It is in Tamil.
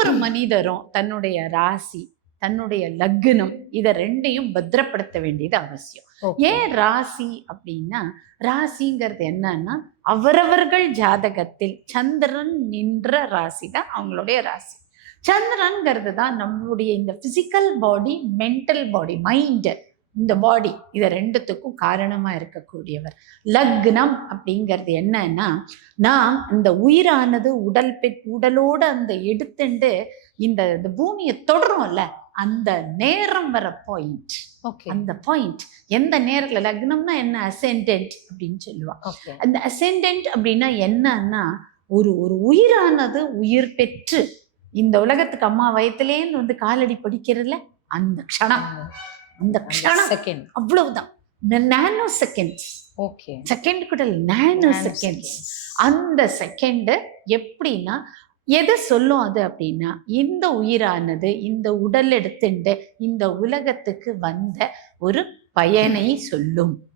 ஒரு மனிதரும் தன்னுடைய ராசி, தன்னுடைய லக்னம் இதை ரெண்டையும் பத்திரப்படுத்த வேண்டியது அவசியம். ஏன் ராசி அப்படின்னா, ராசிங்கிறது என்னன்னா அவரவர்கள் ஜாதகத்தில் சந்திரன் நின்ற ராசி தான் அவங்களுடைய ராசி. சந்திரன்கிறது தான் நம்மளுடைய இந்த பிசிக்கல் பாடி, மென்டல் பாடி, மைண்டு, இந்த பாடி, இதை ரெண்டுத்துக்கும் காரணமா இருக்கக்கூடியவர். லக்னம் அப்படிங்கிறது என்னன்னா, நாம் இந்த உயிரானது உடலோட அந்த எடுத்துண்டு இந்த பூமியை தொடரும்ல, அந்த நேரம் வர பாயிண்ட். அந்த பாயிண்ட் எந்த நேரத்துல, லக்னம்னா என்ன, அசெண்டன்ட் அப்படின்னு சொல்லுவாங்க. அந்த அசெண்டன்ட் அப்படின்னா என்னன்னா, ஒரு உயிரானது உயிர் பெற்று இந்த உலகத்துக்கு அம்மா வயத்திலேருந்து வந்து காலடி படிக்கிறதுல அந்த க்ஷணம், அந்த க்ஷணம் செகண்ட், அவ்வளவுதான். நானோ செகண்ட்ஸ். ஓகே, செகண்ட் கூட நானோ செகண்ட்ஸ். அந்த செகண்ட் எப்படின்னா எதை சொல்லும் அது அப்படின்னா, இந்த உயிரானது இந்த உடல் எடுத்துட்டு இந்த உலகத்துக்கு வந்த ஒரு பயனை சொல்லும்.